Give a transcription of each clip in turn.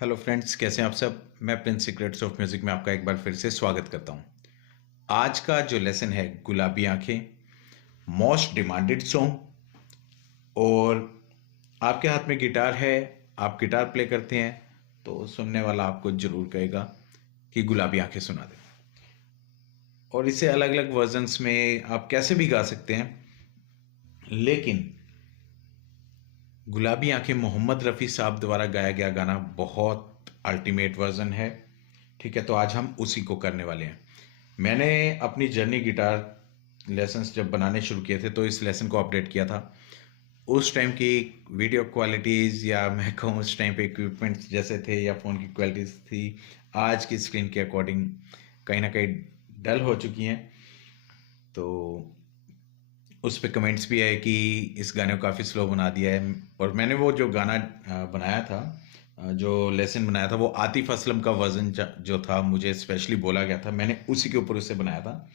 Hello friends, कैसे हैं आप सब। मैं प्रिंस सीक्रेट्स ऑफ म्यूजिक में आपका एक बार फिर से स्वागत करता हूं। आज का जो लेसन है गुलाबी आंखें, मोस्ट डिमांडेड सॉन्ग। और आपके हाथ में गिटार है, आप गिटार प्ले करते हैं, तो सुनने वाला आपको जरूर कहेगा कि गुलाबी आंखें सुना दे। और इसे अलग अलग वर्जन्स में आप कैसे भी गा सकते हैं, लेकिन गुलाबी आंखें मोहम्मद रफ़ी साहब द्वारा गाया गया गाना बहुत अल्टीमेट वर्जन है। ठीक है, तो आज हम उसी को करने वाले हैं। मैंने अपनी जर्नी गिटार लेसन्स जब बनाने शुरू किए थे तो इस लेसन को अपडेट किया था। उस टाइम की वीडियो क्वालिटीज़ या मैं कहूँ उस टाइम पे इक्विपमेंट्स जैसे थे या फ़ोन की क्वालिटीज़ थी, आज की स्क्रीन के अकॉर्डिंग कहीं ना कहीं डल हो चुकी हैं। तो उस पे कमेंट्स भी आए कि इस गाने को काफ़ी स्लो बना दिया है। और मैंने वो जो गाना बनाया था, जो लेसन बनाया था, वो आतिफ असलम का वर्जन जो था, मुझे स्पेशली बोला गया था, मैंने उसी के ऊपर उसे बनाया था।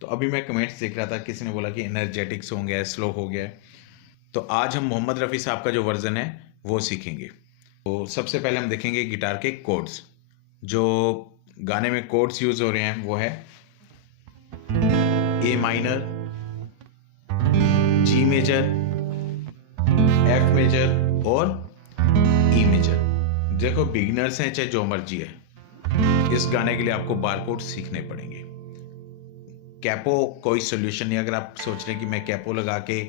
तो अभी मैं कमेंट्स देख रहा था, किसी ने बोला कि एनर्जेटिक सॉन्ग है, स्लो हो गया है। तो आज हम मोहम्मद रफ़ी साहब का जो वर्जन है वो सीखेंगे। तो सबसे पहले हम देखेंगे गिटार के कोड्स। जो गाने में कोड्स यूज़ हो रहे हैं वो है A minor, G major, F major और ई मेजर। देखो, बिगिनर्स हैं चाहे जो मर्जी है, इस गाने के लिए आपको बार कोड सीखने पड़ेंगे। कैपो कोई सोल्यूशन नहीं। अगर आप सोच रहे हैं कि मैं कैपो लगा के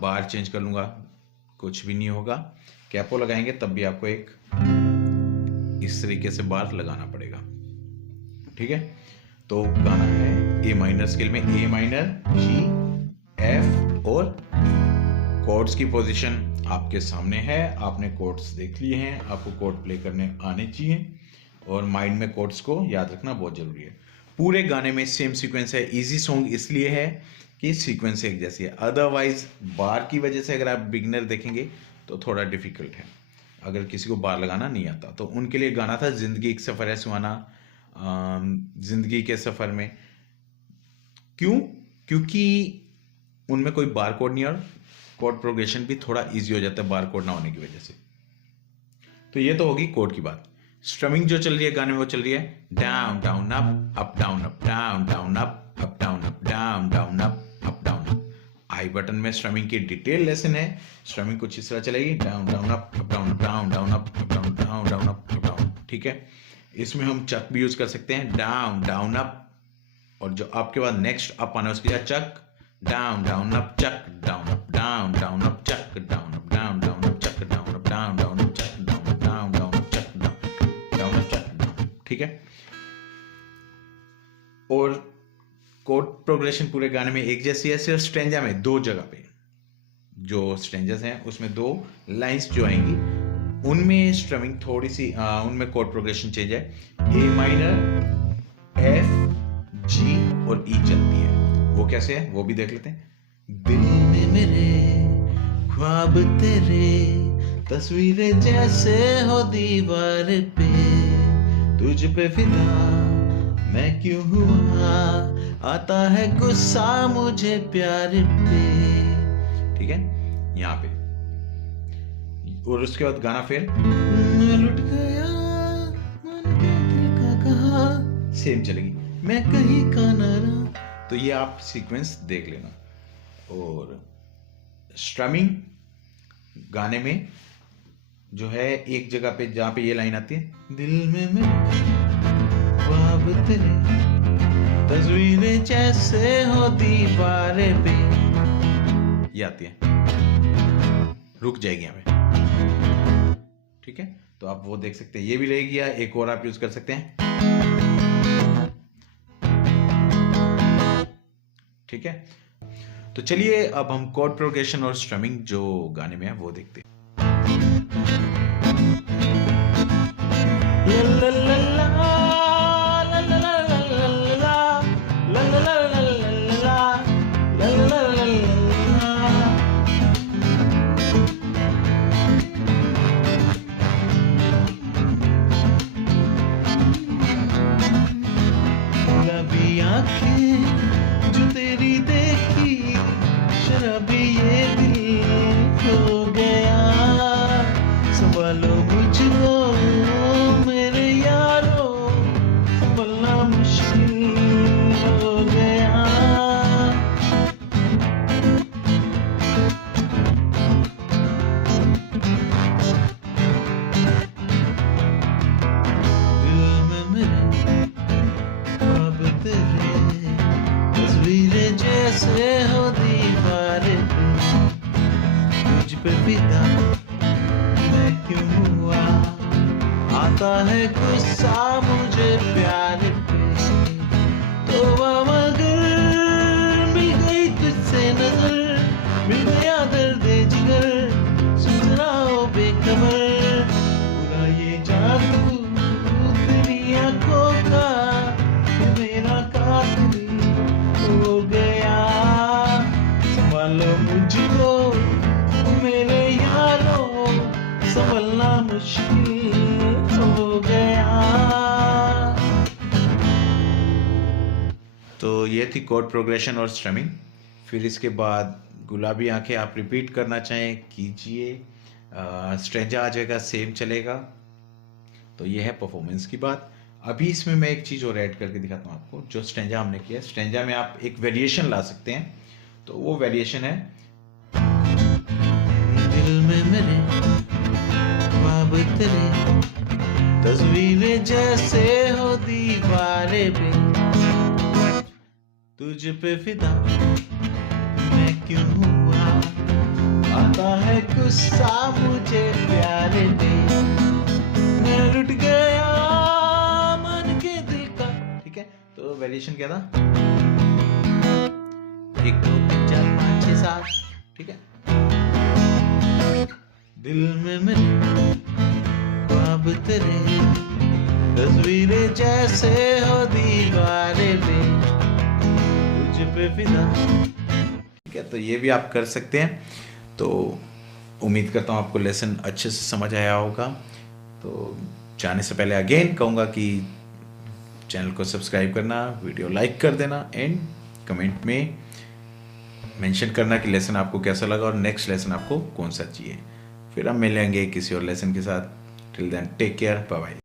बार चेंज कर लूंगा, कुछ भी नहीं होगा। कैपो लगाएंगे तब भी आपको एक इस तरीके से बार लगाना पड़ेगा। ठीक है, तो गाना है ए माइनर स्केल में, ए माइनर, जी, एफ और कोड्स की पोजीशन आपके सामने है। आपने कोड्स देख लिए हैं, आपको कोड प्ले करने आने चाहिए और माइंड में कोड्स को याद रखना बहुत जरूरी है। पूरे गाने में सेम सीक्वेंस है। इजी सॉन्ग इसलिए है कि सीक्वेंस एक जैसी है, अदरवाइज बार की वजह से अगर आप बिगिनर देखेंगे तो थोड़ा डिफिकल्ट है, अगर किसी को बार लगाना नहीं आता। तो उनके लिए गाना था जिंदगी एक सफ़र है सुहाना। जिंदगी के सफ़र में क्योंकि उनमें कोई बार कोड नहीं और कोड प्रोग्रेशन भी थोड़ा इजी हो जाता है बार कोड ना होने की वजह से। तो ये तो होगी कोड की बात। स्ट्रमिंग जो चल रही है गाने में वो चल रही है down down up down up, down down up down up, down down up down up. I button में स्ट्रमिंग की डिटेल लेसन है। स्ट्रमिंग कुछ इस तरह चलेगी, down down up down up, down down up down down down up down. ठीक है, इसमें हम चक भी यूज कर सकते हैं, डाउन डाउन अप, और जो आपके बाद नेक्स्ट अप आना है उसके बाद chuck, down down up chuck down up, down down up chuck down up, down down up chuck down up, down down up chuck down up, down down up chuck down up chuck down. ठीक है, और code progression पूरे गाने में एक जैसी है, सिर्फ स्ट्रेंजा में दो जगह पे जो स्ट्रेंजर्स हैं उसमें दो लाइंस जो आएंगी उनमें स्ट्रमिंग थोड़ी सी, उनमें कोड प्रोग्रेशन चेंज है। ए माइनर, एफ, जी और ई चलती है। वो कैसे है वो भी देख लेते हैं। दिल में मेरे ख्वाब तेरे, तस्वीरें जैसे हो दीवार पे, तुझ पे फिदा मैं क्यों हुआ, आता है गुस्सा मुझे प्यार पे। ठीक है, यहाँ पे। और उसके बाद गाना फिर मैं लुट गया मन के दिल का कहा, सेम चलेगी, मैं कहीं का ना रहा। तो ये आप सीक्वेंस देख लेना। और स्ट्रमिंग गाने में जो है एक जगह पे जहां पे ये लाइन आती है, दिल में मेरे ख्वाब तेरे, तस्वीरें जैसे हो दीवारे पे, ये आती है, रुक जाएगी यहाँ पे। ठीक है, तो आप वो देख सकते हैं, ये भी रहेगी, या एक और आप यूज कर सकते हैं। ठीक है, तो चलिए अब हम कोड प्रोग्रेशन और स्ट्रमिंग जो गाने में है वो देखते हैं। गुलाबी आंखें जो तेरी देखी, शराबी ये दिल हो गया, संभालो मुझको फिदा मैं क्यों हुआ, आता है गुस्सा मुझे प्यार पे, तो मगर मिल गई तुझसे नजर, मिल गया दर्द जिगर, सुन रहा हो बेखबर, पूरा ये जादू तेरी आंखों का, तू मेरा कातिल हो गया, संभालो मुझको मेरे यारों, संभलना मुश्किल हो गया। तो ये थी कॉर्ड प्रोग्रेशन और स्ट्रमिंग। फिर इसके बाद गुलाबी आंखें आप रिपीट करना चाहें कीजिए, स्ट्रेंजा आ जाएगा, सेम चलेगा। तो ये है परफॉर्मेंस की बात। अभी इसमें मैं एक चीज़ और ऐड करके दिखाता हूँ आपको। जो स्ट्रेंजा हमने किया, स्ट्रेंजा में आप एक वेरिएशन ला सकते हैं। तो वो वेरिएशन है, दिल में मेरे ख्वाब तेरे, तस्वीरें जैसे हो दीवारें पे, तुझ पे फिदा मैं क्यों हुआ, आता है गुस्सा मुझे प्यारे पे, मैं लुट गया मन के दिल का। ठीक है, तो वेरिएशन क्या था, 1 2 3 4 5 6 7। ठीक है, दिल में मेरे ख्वाब तेरे, तस्वीरें जैसे हो दीवारें पे, तुझ पे फिदा। ठीक है, तो ये भी आप कर सकते हैं। तो उम्मीद करता हूँ आपको लेसन अच्छे से समझ आया होगा। तो जाने से पहले अगेन कहूँगा कि चैनल को सब्सक्राइब करना, वीडियो लाइक कर देना, एंड कमेंट में मेंशन करना कि लेसन आपको कैसा लगा और नेक्स्ट लेसन आपको कौन सा चाहिए। फिर हम मिलेंगे किसी और लेसन के साथ। Till then take care, bye bye.